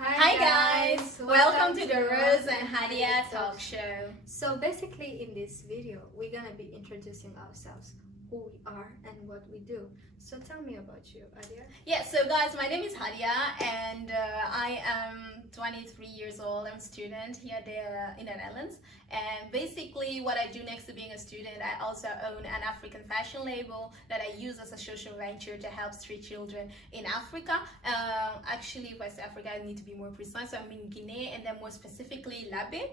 Hi guys! Welcome to the Rose Hadia Talkshow. So basically in this video, we're gonna be introducing ourselves, who we are and what we do. So tell me about you, Hadia. Yeah, so guys, my name is Hadia and I am 23 years old. I'm a student here there in the Netherlands. And basically what I do next to being a student, I also own an African fashion label that I use as a social venture to help street children in Africa. Actually, West Africa, I need to be more precise. So I'm in Guinea and then more specifically Labe.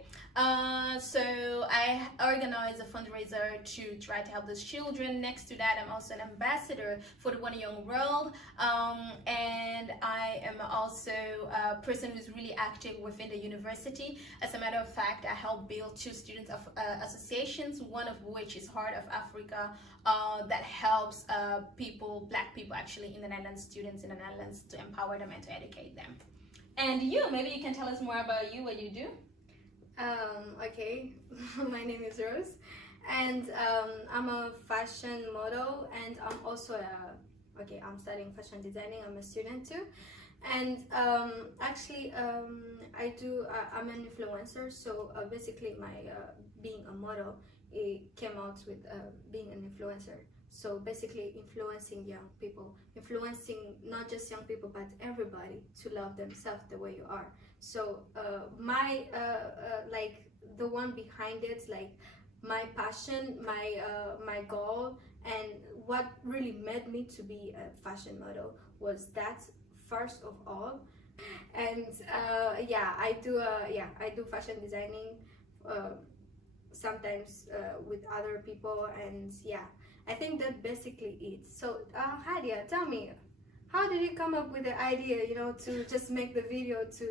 So I organize a fundraiser to try to help those children. Next to that, I'm also an ambassador for the One Young World, and I am also a person who's really active within the university. As a matter of fact, I help build two students of associations, one of which is Heart of Africa, that helps black people actually in the Netherlands, students in the Netherlands, to empower them and to educate them. And you, maybe you can tell us more about you, what you do. Okay, my name is Rose, and I'm a fashion model, and I'm also I'm studying fashion designing. I'm a student too, and I'm an influencer. So basically, my being a model, it came out with being an influencer. So basically, influencing young people, influencing not just young people but everybody to love themselves the way you are. So my the one behind it, like my passion, my goal, and what really made me to be a fashion model was that first of all. And I do fashion designing sometimes with other people, and I think that basically it. So Hadia, tell me, how did you come up with the idea, to just make the video, to,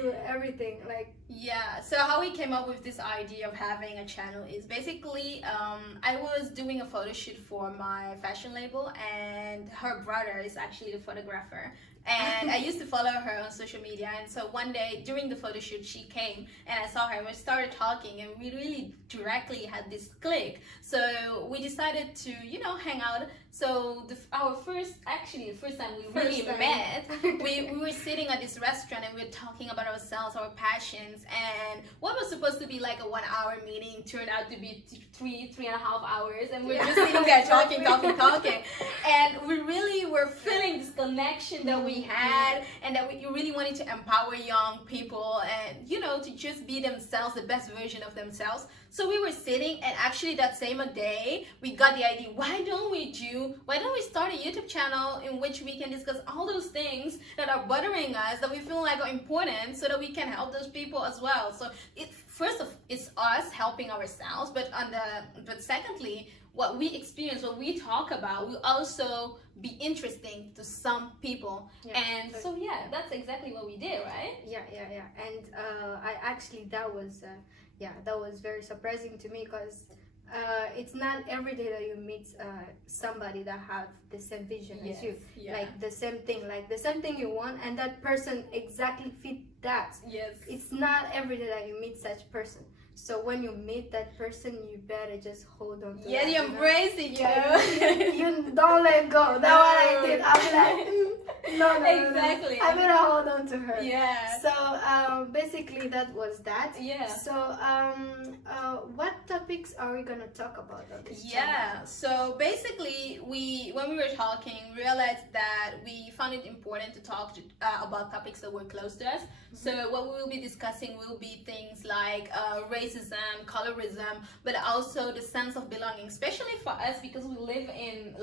do everything like? Yeah, so how we came up with this idea of having a channel is basically I was doing a photo shoot for my fashion label, and her brother is actually the photographer. And I used to follow her on social media, and so one day during the photo shoot she came and I saw her and we started talking, and we really directly had this click. So we decided to, hang out. So the first time we really met, we were sitting at this restaurant and we were talking about ourselves, our passions, and what was supposed to be like a 1 hour meeting turned out to be three and a half hours, and we were just sitting there talking. And we really were feeling this connection that we had, and that we really wanted to empower young people and, to just be themselves, the best version of themselves. So we were sitting, and actually that same day we got the idea, why don't we start a YouTube channel in which we can discuss all those things that are bothering us, that we feel like are important, so that we can help those people as well. So it's us helping ourselves, but secondly, what we experience, what we talk about, will also be interesting to some people. And so that's exactly what we did, right? And that was very surprising to me, because it's not every day that you meet somebody that have the same vision as you, like the same thing you want, and that person exactly fit that. It's not every day that you meet such person. So when you meet that person, you better just hold on to you embrace it, you don't let go. That's what I did. I'm like, no, exactly. I better hold on to her. So basically that was that. So what topics are we gonna talk about on this channel? So basically when we were talking, we realized that we found it important to talk about topics that were close to us. So what we will be discussing will be things like racism, colorism, but also the sense of belonging, especially for us because we live in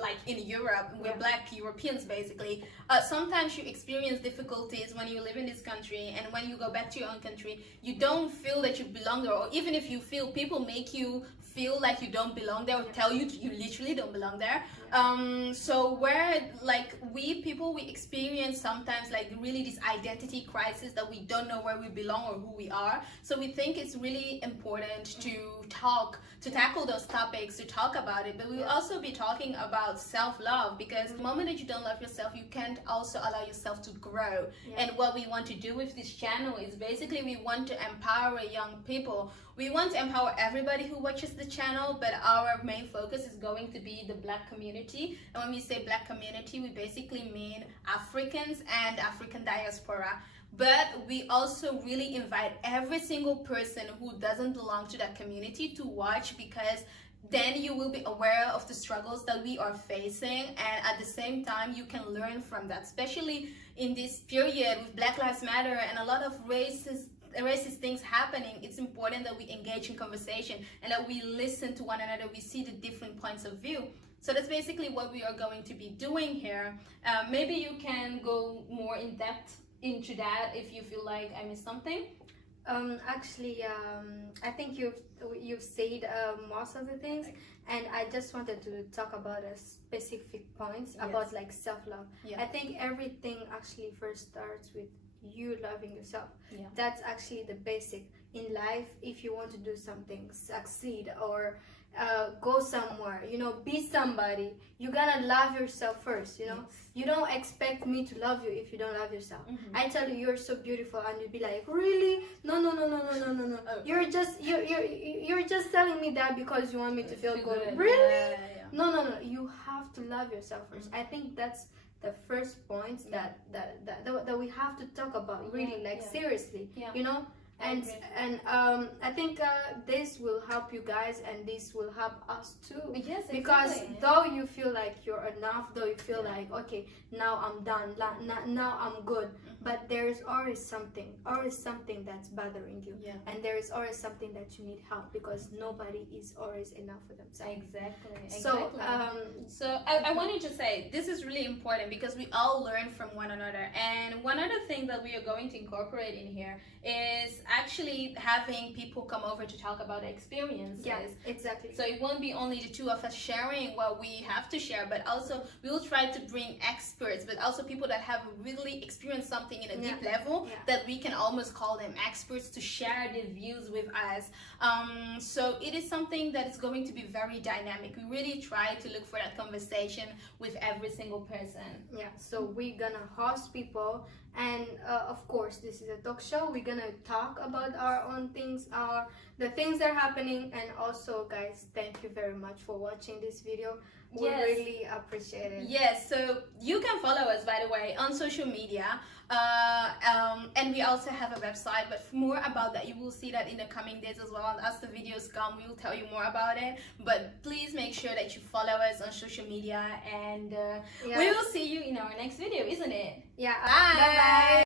Europe. We're Black Europeans basically. Sometimes you experience difficulties when you live in this country, and when you go back to your own country, you don't feel that you belong there, or even if you feel, people make you feel like you don't belong there, or tell you you literally don't belong there. So where we experience sometimes really this identity crisis, that we don't know where we belong or who we are. So we think it's really important to tackle those topics, to talk about it. But we'll also be talking about self-love, because the moment that you don't love yourself, you can't also allow yourself to grow. And what we want to do with this channel is basically we want to empower young people. We want to empower everybody who watches the channel, but our main focus is going to be the Black community. And when we say Black community, we basically mean Africans and African diaspora. but we also really invite every single person who doesn't belong to that community to watch, because then you will be aware of the struggles that we are facing, and at the same time you can learn from that, especially in this period with Black Lives Matter and a lot of racist things happening. It's important that we engage in conversation and that we listen to one another, we see the different points of view. So that's basically what we are going to be doing here. Maybe you can go more in depth into that if you feel like I missed something. I think you've said most of the things, and I just wanted to talk about a specific points about like self-love. Yeah. I think everything actually first starts with you loving yourself. Yeah. That's actually the basic in life. If you want to do something, succeed, or go somewhere, be somebody, you gotta love yourself first. Yes. You don't expect me to love you if you don't love yourself. Mm-hmm. I tell you you're so beautiful, and you'd be like, really? No. Oh. You're just telling me that because you want me to feel good. Really? Yeah. No. You have to love yourself first. I think that's the first point that we have to talk about, really, seriously. Yeah. And I think this will help you guys, and this will help us too. Yes, exactly. Because though you feel like you're enough, though you feel like, okay, now I'm done, now I'm good, but there's always something that's bothering you. Yeah. And there is always something that you need help, because nobody is always enough for themselves. Exactly. So I wanted to say this is really important, because we all learn from one another, and one other thing that we are going to incorporate in here is actually having people come over to talk about their experiences. Yeah, exactly. So it won't be only the two of us sharing what we have to share, but also we will try to bring experts, but also people that have really experienced something in a deep level, that we can almost call them experts, to share their views with us. So it is something that is going to be very dynamic. We really try to look for that conversation with every single person. Yeah, so we're gonna host people, and of course this is a talk show. We're gonna talk about our own things, the things that are happening. And also, guys, thank you very much for watching this video. We really appreciate it. Yes, so you can follow us, by the way, on social media, and we also have a website, but more about that you will see that in the coming days as well. And as the videos come, we will tell you more about it, but please make sure that you follow us on social media, and we will see you in our next video, isn't it? Yeah. Bye.